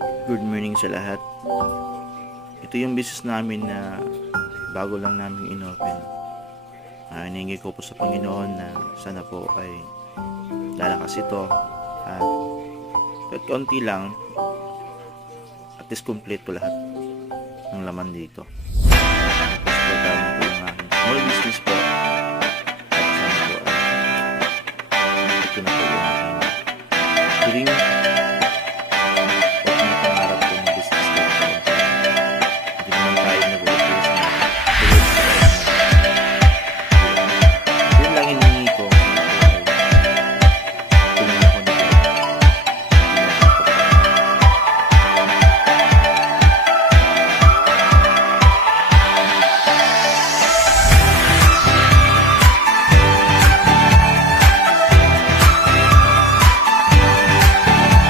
Good morning sa lahat. Ito yung business namin na bago lang namin inopen. Hinihingi ko po sa Panginoon na sana po ay lalakas ito at kahit kaunti lang, at least complete po lahat ng laman dito. Tapos po tayo po yung aking small business po. At sana po ay ito na po yung aking hiling